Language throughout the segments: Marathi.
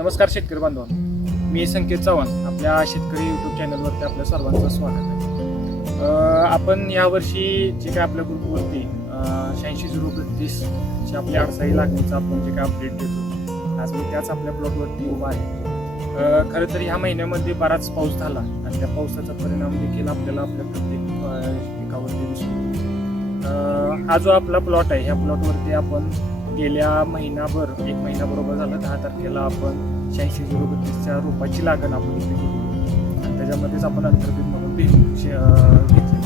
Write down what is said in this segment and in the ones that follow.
नमस्कार शेतकरी बांधवांनो. मी संकेत चव्हाण आपल्या शेतकरी यूट्यूब चॅनलवरती आपल्या सर्वांचं स्वागत आहे. आपण यावर्षी जे काय आपल्या ग्रुपवरती शहाऐंशी झिरो बत्तीसची आपली अडसाई लागण्याचं आपण जे काय अपडेट देतो आज मी त्याच आपल्या प्लॉटवरती उभा आहे. खरं तर ह्या महिन्यामध्ये बराच पाऊस झाला आणि त्या पावसाचा परिणाम देखील आपल्याला आपल्या प्रत्येक पिकावरती दिसतो. हा जो आपला प्लॉट आहे ह्या प्लॉटवरती आपण गेल्या महिनाभर एक महिना बरोबर झालं दहा तारखेला आपण शहाऐंशी झिरो बत्तीसच्या रोपाची लागण आपण इथे केली. आणि त्याच्यामध्येच आपण अंतर्गत म्हणून भेट घेतली.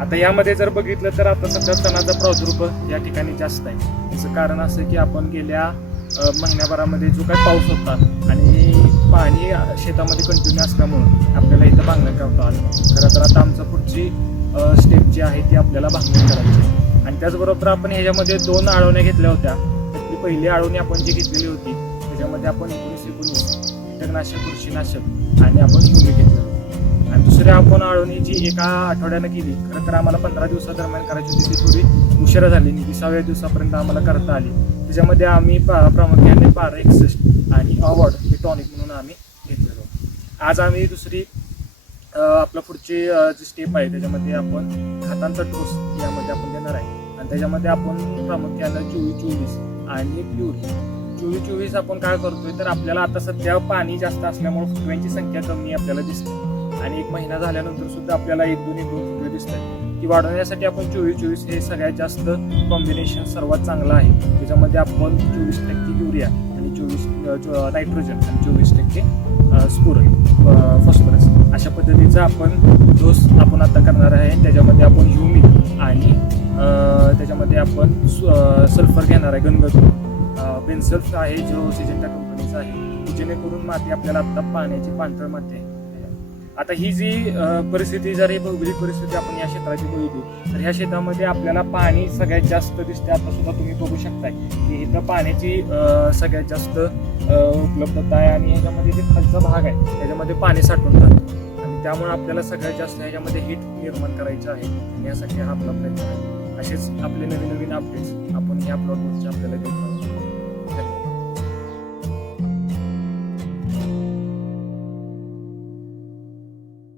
आता यामध्ये जर बघितलं तर आता सध्या तणाचा प्रादुर्भाव या ठिकाणी जास्त आहे. त्याचं कारण असं की आपण गेल्या महिन्याभरामध्ये जो काही पाऊस होता आणि पाणी शेतामध्ये कंटिन्यू असल्यामुळं आपल्याला इथं बांधणं करता आलं. खरं तर आता आमचं पुढची स्टेप जी आहे ती आपल्याला बांधणी करायची आणि त्याचबरोबर आपण ह्याच्यामध्ये दोन आळवण्या घेतल्या होत्या. त्यातली पहिली आळवणी आपण जी घेतलेली होती त्याच्यामध्ये आपण एकोणीस एकोणीस कीटकनाशक बुरशीनाशक आणि आपण ह्युमी घेतलं. आणि दुसरी आपण आळवणी जी एका आठवड्यानं केली खरं तर आम्हाला पंधरा दिवसा दरम्यान करायची होती ती थोडी उशिरा झाली विसाव्या दिवसापर्यंत आम्हाला करता आली. त्याच्यामध्ये आम्ही पा- प्रामुख्याने बारा एकसष्ट आणि अवॉर्ड हे टॉनिक म्हणून आम्ही घेतलेलो. आज आम्ही दुसरी आपलं पुढची जी स्टेप आहे त्याच्यामध्ये आपण हातांचा टोस यामध्ये आपण देणार आहे. आणि त्याच्यामध्ये आपण प्रामुख्यानं चोवीस चोवीस आणि प्युरी. चोवीस चोवीस आपण काय करतोय तर आपल्याला आता सध्या पाणी जास्त असल्यामुळे फुटव्यांची संख्या कमी आपल्याला दिसते. आणि एक महिना झाल्यानंतर सुद्धा आपल्याला एक दोन एक दोन फुटवे दिसत. ती वाढवण्यासाठी आपण चोवीस चोवीस हे सगळ्यात जास्त कॉम्बिनेशन सर्वात चांगलं आहे. त्याच्यामध्ये आपण चोवीस टक्के युरिया आणि चोवीस नायट्रोजन आणि चोवीस टक्के स्पुरन फॉस्फरस अशा पद्धतीचा आपण डोस आपण आता करणार आहे. त्याच्यामध्ये आपण ह्युमिक आणि त्याच्यामध्ये आपण सल्फर घेणार आहे गंधक बेन्सल्फ आहे जो सिजेंटा कंपनीचा आहे. जेणेकरून माती आपल्याला आता पाण्याची पांढर माती आहे आता ही जी परिस्थिती जर ही भौगोलिक परिस्थिती आपण या क्षेत्राची बघितली तर ह्या शेतामध्ये आपल्याला पाणी सगळ्यात जास्त दिसते आता सुद्धा तुम्ही बघू शकताय की इथं पाण्याची सगळ्यात जास्त उपलब्धता आहे आणि ह्याच्यामध्ये जे खालचा भाग आहे त्याच्यामध्ये पाणी साठवून राहतं आणि त्यामुळे आपल्याला सगळ्यात जास्त ह्याच्यामध्ये हीट निर्माण करायचं आहे. यासाठी हा आपला प्रयत्न आहे. असेच आपले नवीन नवीन अपडेट्स आपण ह्या प्लॉटवरचे आपल्याला देतो